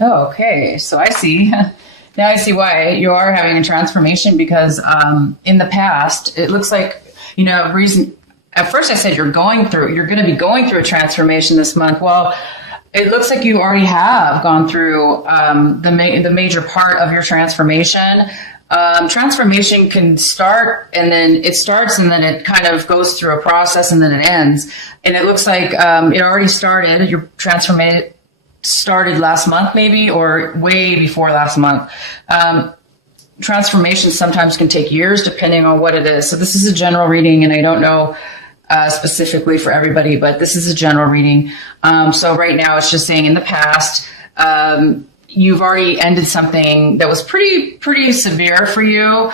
Oh, okay. So I see. Now I see why you are having a transformation because in the past, it looks like, reason. At first I said you're going to be going through a transformation this month. Well, it looks like you already have gone through the major part of your transformation. Transformation can start and then it starts and then it kind of goes through a process and then it ends. And it looks like it already started. Your transformation started last month maybe or way before last month. Transformation sometimes can take years depending on what it is. So this is a general reading and I don't know specifically for everybody, but this is a general reading. So right now it's just saying in the past, you've already ended something that was pretty severe for you.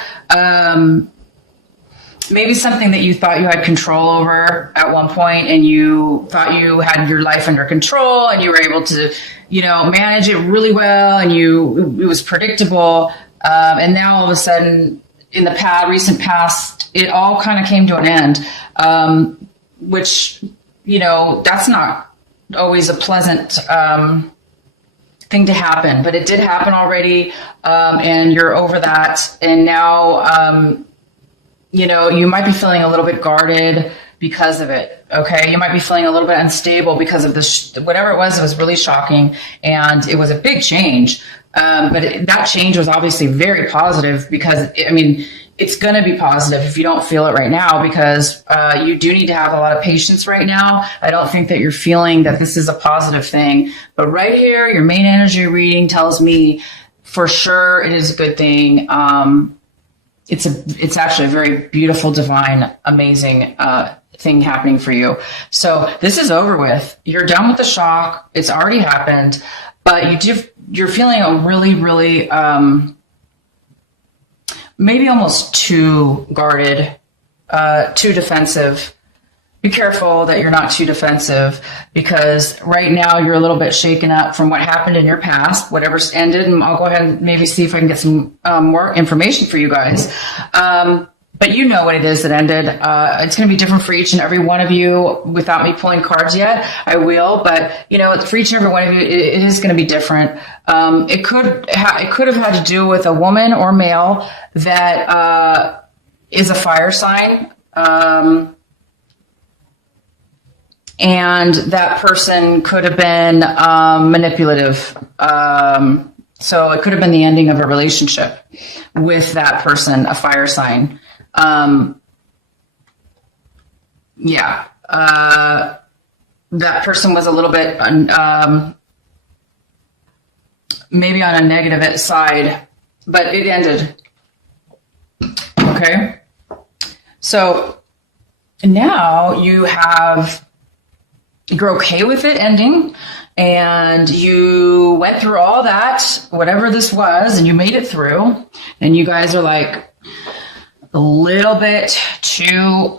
Maybe something that you thought you had control over at one point and you thought you had your life under control and you were able to, manage it really well and it was predictable. And now all of a sudden in the recent past, it all kind of came to an end, which, that's not always a pleasant, thing to happen, but it did happen already. And you're over that. And now, you might be feeling a little bit guarded because of it. Okay. You might be feeling a little bit unstable because of this, whatever it was really shocking. And it was a big change. But that change was obviously very positive because it's going to be positive if you don't feel it right now because you do need to have a lot of patience right now. I don't think that you're feeling that this is a positive thing, but right here, your main energy reading tells me for sure it is a good thing. It's actually a very beautiful, divine, amazing thing happening for you. So this is over with. You're done with the shock. It's already happened, but you're feeling a really, really, maybe almost too guarded, too defensive. Be careful that you're not too defensive because right now you're a little bit shaken up from what happened in your past, whatever's ended. And I'll go ahead and maybe see if I can get some more information for you guys. But you know what it is that ended. It's going to be different for each and every one of you without me pulling cards yet. I will, but for each and every one of you, it is going to be different. It could have had to do with a woman or male that is a fire sign. And that person could have been manipulative. So it could have been the ending of a relationship with that person, a fire sign. That person was a little bit maybe on a negative side, but it ended. Okay. So now you're okay with it ending and you went through all that, whatever this was, and you made it through and you guys are like a little bit too,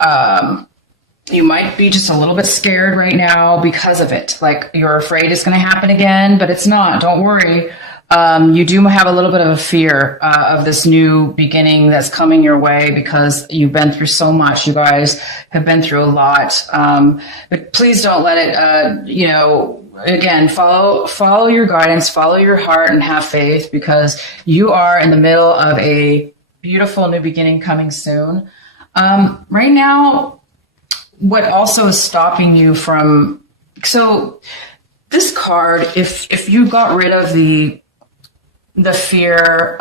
you might be just a little bit scared right now because of it. Like you're afraid it's going to happen again, but it's not. Don't worry. You do have a little bit of a fear of this new beginning that's coming your way because you've been through so much. You guys have been through a lot. But please don't let it, again, follow your guidance, follow your heart and have faith because you are in the middle of a beautiful new beginning coming soon. Right now, what also is stopping you from, so this card, if you got rid of the fear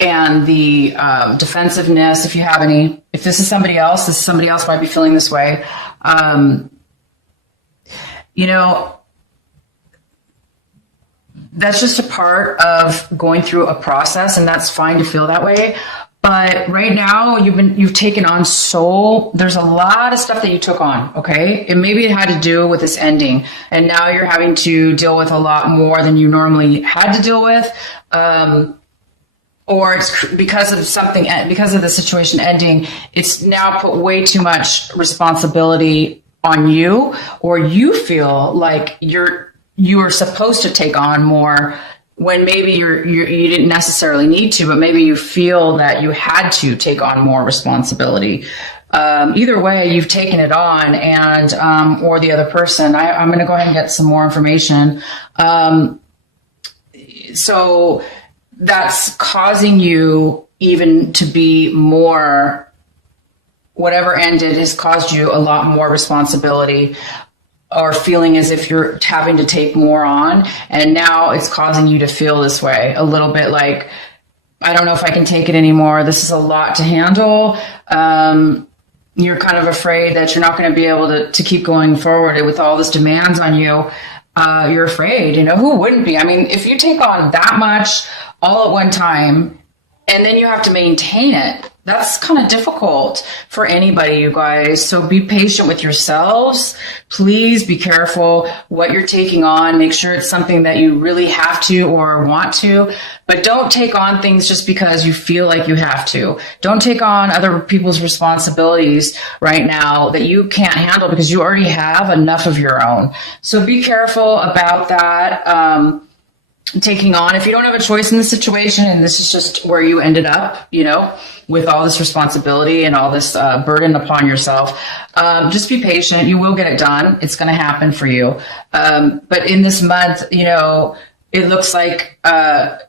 and the defensiveness, if you have any, if this is somebody else might be feeling this way. That's just a part of going through a process, and that's fine to feel that way. But right now you've taken on there's a lot of stuff that you took on. Okay. And maybe it had to do with this ending. And now you're having to deal with a lot more than you normally had to deal with. Or it's because of the situation ending, it's now put way too much responsibility on you, or you feel like you are supposed to take on more when maybe you didn't necessarily need to, but maybe you feel that you had to take on more responsibility. Either way, you've taken it on, and or the other person. I'm going to go ahead and get some more information. So that's causing you even to be more, whatever ended has caused you a lot more responsibility, or feeling as if you're having to take more on. And now it's causing you to feel this way a little bit, like, I don't know if I can take it anymore. This is a lot to handle. You're kind of afraid that you're not going to be able to keep going forward with all this demands on you. You're afraid, who wouldn't be? I mean, if you take on that much all at one time and then you have to maintain it, that's kind of difficult for anybody, you guys. So be patient with yourselves. Please be careful what you're taking on. Make sure it's something that you really have to or want to, but don't take on things just because you feel like you have to. Don't take on other people's responsibilities right now that you can't handle because you already have enough of your own. So be careful about that. Taking on, if you don't have a choice in the situation and this is just where you ended up, with all this responsibility and all this burden upon yourself, just be patient. You will get it done. It's going to happen for you. But in this month, it looks like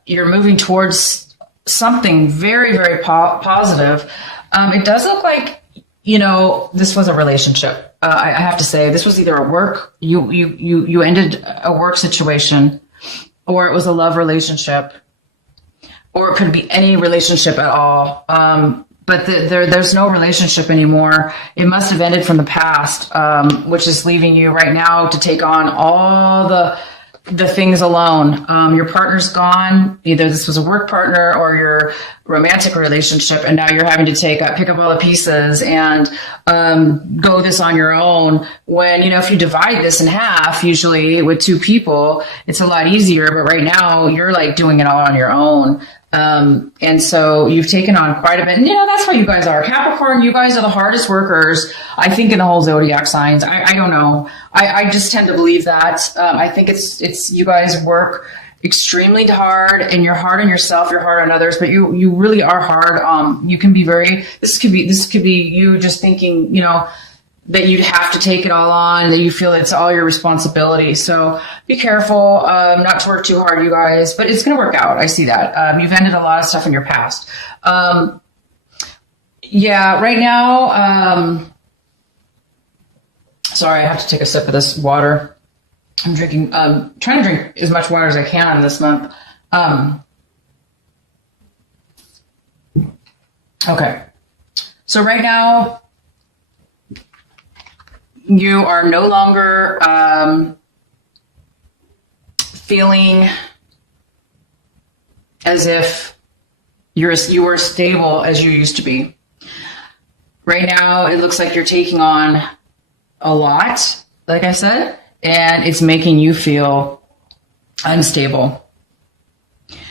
you're moving towards something very, very positive. It does look like, this was a relationship. I have to say, this was either a work, you ended a work situation, or it was a love relationship, or it could be any relationship at all. But there's no relationship anymore. It must have ended from the past, which is leaving you right now to take on all the things alone. Your partner's gone. Either this was a work partner or your romantic relationship, and now you're having to pick up all the pieces and go this on your own. When, if you divide this in half, usually with two people, it's a lot easier. But right now, you're like doing it all on your own. And so you've taken on quite a bit. And, that's what you guys are. Capricorn, you guys are the hardest workers, I think, in the whole zodiac signs. I don't know. I just tend to believe that. I think it's you guys work extremely hard, and you're hard on yourself, you're hard on others, but you really are hard. You can be this could be you just thinking, that you'd have to take it all on, that you feel it's all your responsibility. So be careful, not to work too hard, you guys, but it's going to work out. I see that. You've ended a lot of stuff in your past. Right now, sorry, I have to take a sip of this water. I'm drinking, trying to drink as much water as I can this month. Okay. So right now, you are no longer feeling as if you were stable as you used to be. Right now, it looks like you're taking on a lot, like I said, and it's making you feel unstable.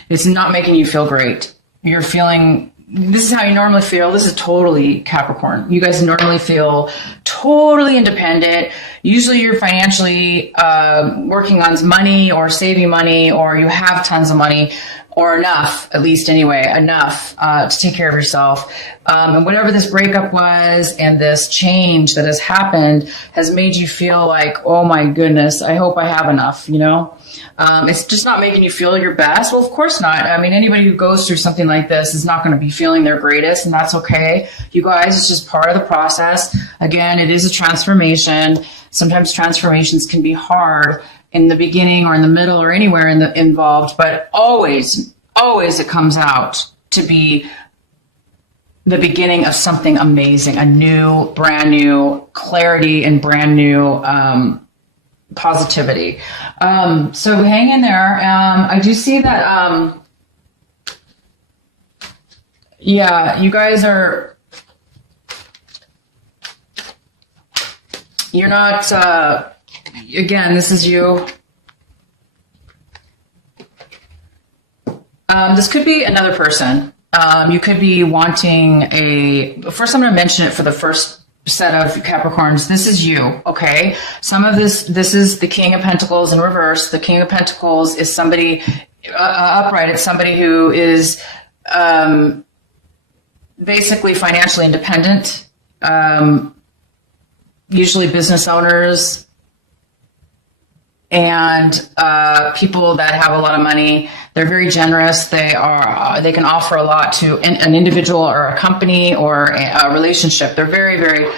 It's not making you feel great. You're feeling, this is how you normally feel. This is totally Capricorn. You guys normally feel totally independent. Usually you're financially working on money or saving money, or you have tons of money, or enough, at least anyway, enough to take care of yourself. And whatever this breakup was and this change that has happened has made you feel like, oh my goodness, I hope I have enough, It's just not making you feel your best. Well, of course not. I mean, anybody who goes through something like this is not going to be feeling their greatest, and that's okay. You guys, it's just part of the process. Again, it is a transformation. Sometimes transformations can be hard in the beginning or in the middle or anywhere involved, but always it comes out to be the beginning of something amazing, a new, brand new clarity and brand new positivity. So hang in there. I do see that, you guys are, you're not, again, this is you. This could be another person. You could be wanting first I'm going to mention it for the first set of Capricorns. This is you, okay? Some of this is the King of Pentacles in reverse. The King of Pentacles is somebody upright. It's somebody who is basically financially independent. usually business owners and people that have a lot of money. They're very generous. They can offer a lot to an individual or a company or a relationship. They're very, very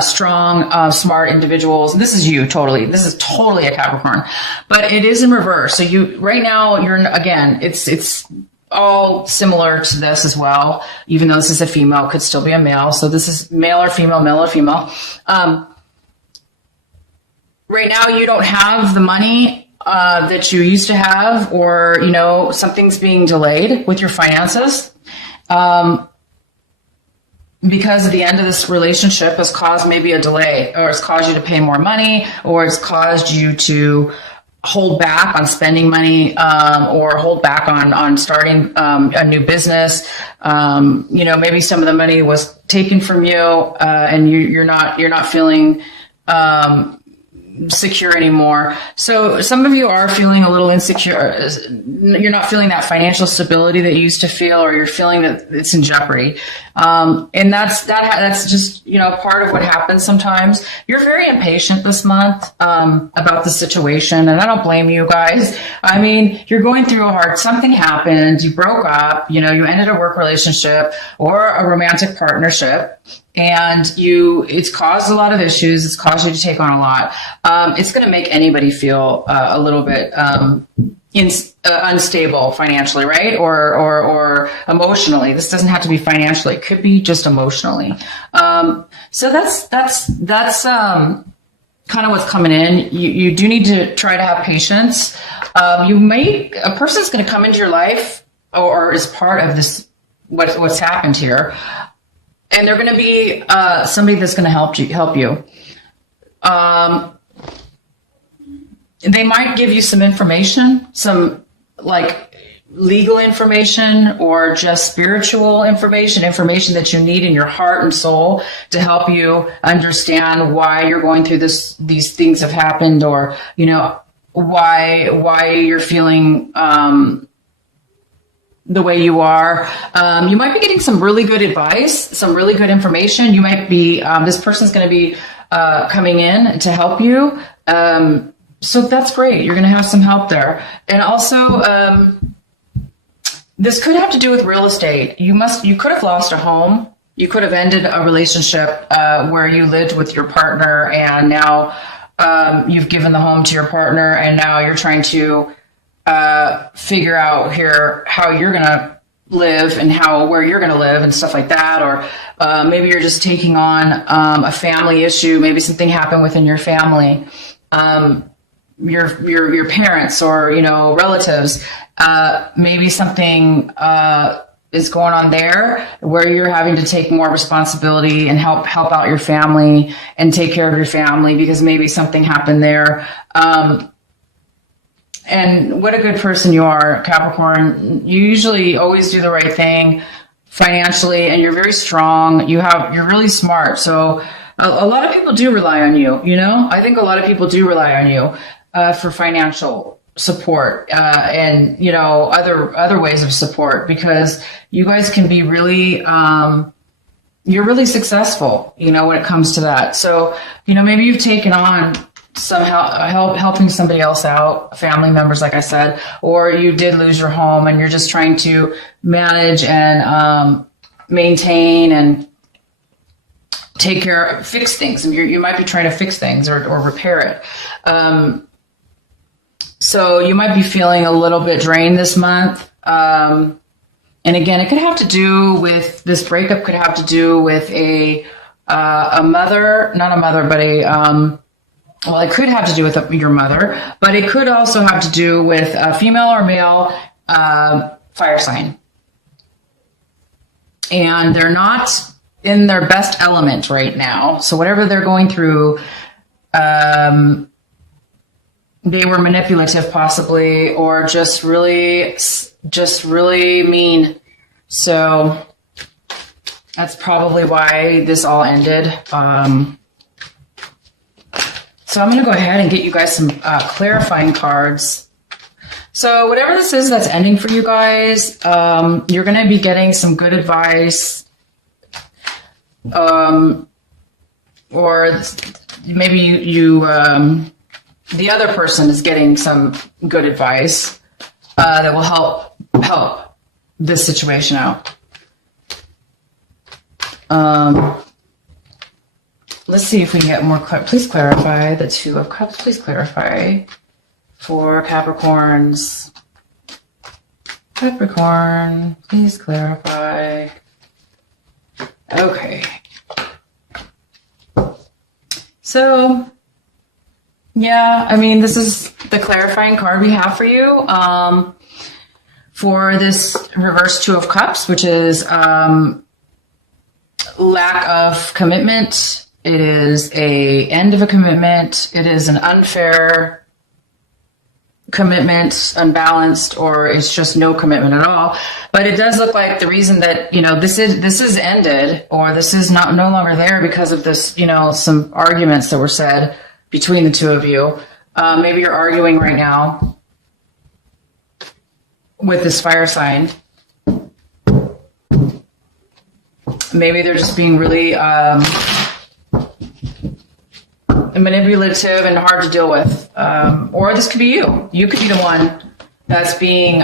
strong, smart individuals. This is you totally. This is totally a Capricorn, but it is in reverse. So right now again, it's all similar to this as well. Even though this is a female, it could still be a male. So this is male or female, male or female. Right now you don't have the money that you used to have, or, something's being delayed with your finances. Because at the end of this relationship has caused maybe a delay, or it's caused you to pay more money, or it's caused you to hold back on spending money, or hold back on starting a new business. Maybe some of the money was taken from you, and you're not feeling secure anymore. So some of you are feeling a little insecure. You're not feeling that financial stability that you used to feel, or you're feeling that it's in jeopardy. And that's just, part of what happens sometimes. You're very impatient this month, about the situation. And I don't blame you guys. I mean, you're going through something happened. You broke up, you ended a work relationship or a romantic partnership. And it's caused a lot of issues. It's caused you to take on a lot. It's going to make anybody feel a little bit unstable financially, right? Or emotionally. This doesn't have to be financially. It could be just emotionally. So that's kind of what's coming in. You do need to try to have patience. A person's going to come into your life or is part of this, what's happened here. And they're going to be somebody that's going to help you. They might give you some information, some like legal information, or just spiritual information that you need in your heart and soul to help you understand why you're going through these things have happened, or why you're feeling the way you are. You might be getting some really good advice, some really good information. You might be, this person's going to be coming in to help you. So that's great. You're going to have some help there. And also, this could have to do with real estate. You could have lost a home. You could have ended a relationship where you lived with your partner, and now you've given the home to your partner, and now you're trying to figure out here how you're going to live and where you're going to live and stuff like that. Or maybe you're just taking on a family issue. Maybe something happened within your family, your parents or, relatives. Maybe something is going on there where you're having to take more responsibility and help out your family and take care of your family because maybe something happened there. And what a good person you are, Capricorn. You usually always do the right thing financially, and you're very strong. You're really smart. So a lot of people do rely on you, I think a lot of people do rely on you for financial support and, other ways of support, because you guys can be really, you're really successful, when it comes to that. So, maybe you've taken on somehow helping somebody else out, family members, like I said, or you did lose your home and you're just trying to manage and maintain and fix things. And you might be trying to fix things or repair it. So you might be feeling a little bit drained this month. And again, it could have to do with this breakup, could have to do with a mother, not a mother, but well, it could have to do with your mother, but it could also have to do with a female or male fire sign. And they're not in their best element right now. So whatever they're going through, they were manipulative possibly, or just really mean. So that's probably why this all ended. So I'm going to go ahead and get you guys some clarifying cards. So whatever this is that's ending for you guys, you're going to be getting some good advice. or maybe the other person is getting some good advice that will help this situation out. Let's see if we can get more. Please clarify the Two of Cups. Please clarify for Capricorns. Capricorn, please clarify. Okay. So, yeah, I mean, this is the clarifying card we have for you for this reverse Two of Cups, which is lack of commitment. It is a end of a commitment. It is an unfair commitment, unbalanced, or it's just no commitment at all. But it does look like the reason that, this is ended, or this is no longer there because of this, some arguments that were said between the two of you. Maybe you're arguing right now with this fire sign. Maybe they're just being really manipulative and hard to deal with. Or this could be you. You could be the one that's being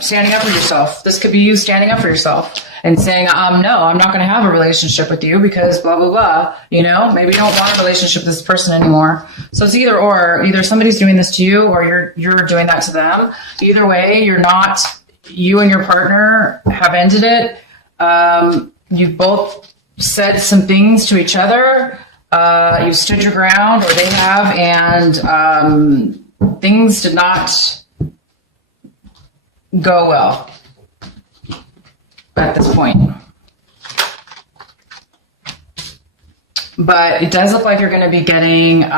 standing up for yourself. This could be you standing up for yourself and saying, no, I'm not going to have a relationship with you because blah, blah, blah. Maybe you don't want a relationship with this person anymore. So it's either or. Either somebody's doing this to you or you're doing that to them. Either way, you and your partner have ended it. You've both said some things to each other. You've stood your ground, or they have, and things did not go well at this point. But it does look like you're going to be getting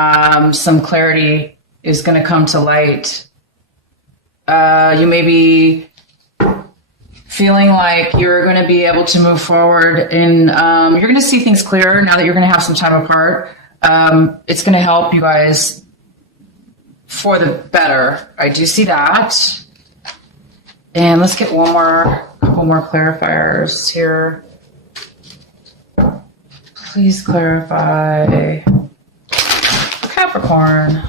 some clarity is going to come to light. You may be feeling like you're going to be able to move forward and you're going to see things clearer now that you're going to have some time apart. It's going to help you guys for the better. I do see that. And let's get couple more clarifiers here. Please clarify for Capricorn.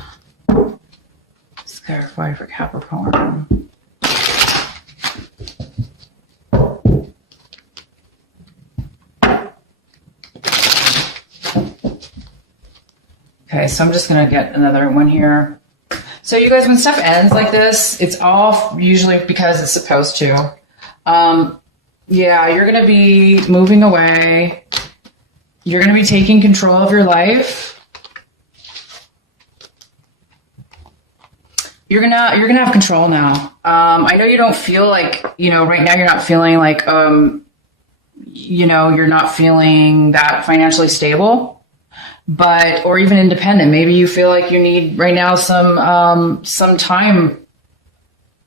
Let's clarify for Capricorn. Okay, so I'm just going to get another one here. So you guys, when stuff ends like this, it's all usually because it's supposed to. Yeah, you're going to be moving away. You're going to be taking control of your life. You're gonna have control now. I know you don't feel like, right now you're not feeling like, you're not feeling that financially stable. But, or even independent. Maybe you feel like you need right now some time,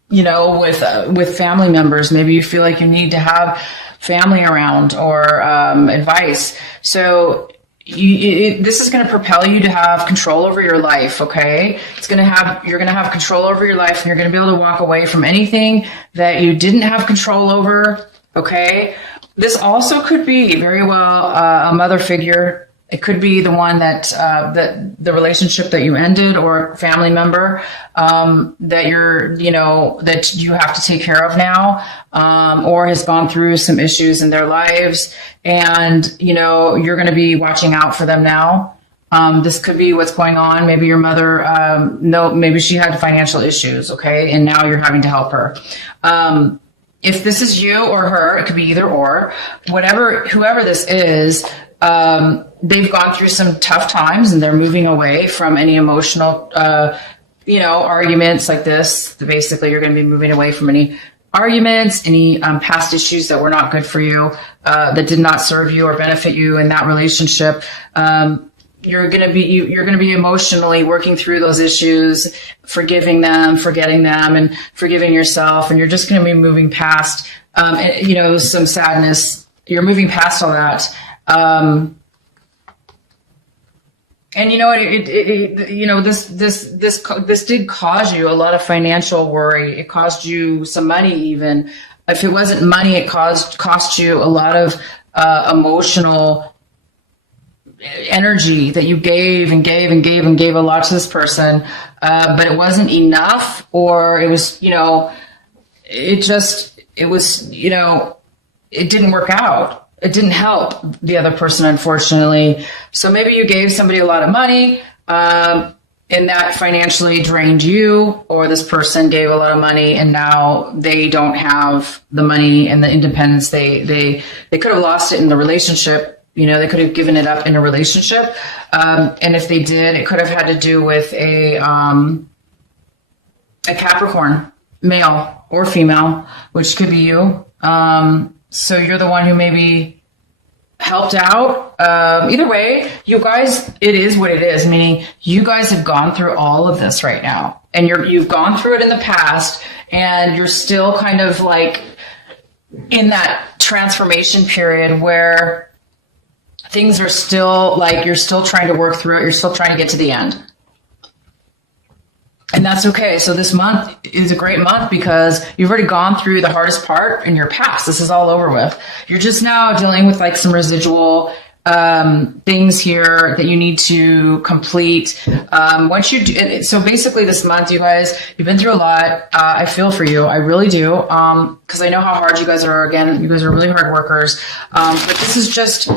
with family members. Maybe you feel like you need to have family around or advice. So this is going to propel you to have control over your life. Okay. You're going to have control over your life, and you're going to be able to walk away from anything that you didn't have control over. Okay. This also could be very well a mother figure. It could be the one that the relationship that you ended, or a family member that that you have to take care of now, or has gone through some issues in their lives, and you're going to be watching out for them now. This could be what's going on. Maybe your mother, maybe she had financial issues, okay, and now you're having to help her. If this is you or her, it could be either or. Whoever this is. They've gone through some tough times, and they're moving away from any emotional, arguments like this. Basically, you're going to be moving away from any arguments, any past issues that were not good for you, that did not serve you or benefit you in that relationship. You're going to be emotionally working through those issues, forgiving them, forgetting them, and forgiving yourself. And you're just going to be moving past, some sadness. You're moving past all that. And you know what? This did cause you a lot of financial worry. It cost you some money, even if it wasn't money. It cost you a lot of emotional energy that you gave and gave and gave and gave a lot to this person, but it wasn't enough, or it was, it didn't work out. It didn't help the other person, unfortunately. So maybe you gave somebody a lot of money, and that financially drained you, or this person gave a lot of money and now they don't have the money and the independence. They could have lost it in the relationship. They could have given it up in a relationship. And if they did, it could have had to do with a Capricorn, male or female, which could be you. So you're the one who maybe helped out. Either way, you guys, it is what it is, meaning you guys have gone through all of this right now, and you've gone through it in the past, and you're still kind of like in that transformation period where things are still like, you're still trying to work through it. You're still trying to get to the end. And that's okay. So this month is a great month because you've already gone through the hardest part in your past. This is all over with. You're just now dealing with like some residual things here that you need to complete. Once you do, so basically this month, you guys, you've been through a lot. I feel for you. I really do. Cause I know how hard you guys are. Again, you guys are really hard workers. But this is just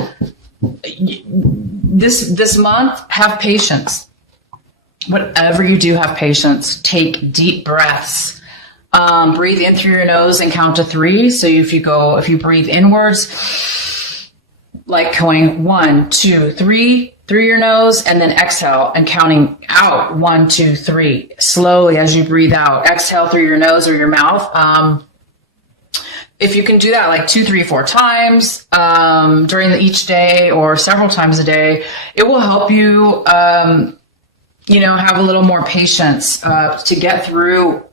this month, have patience. Whatever you do, have patience. Take deep breaths. Breathe in through your nose and count to 3. So if you breathe inwards, like going 1, 2, 3 through your nose, and then exhale and counting out 1, 2, 3 slowly as you breathe out. Exhale through your nose or your mouth. If you can do that like 2, 3, 4 times during each day or several times a day, it will help you have a little more patience to get through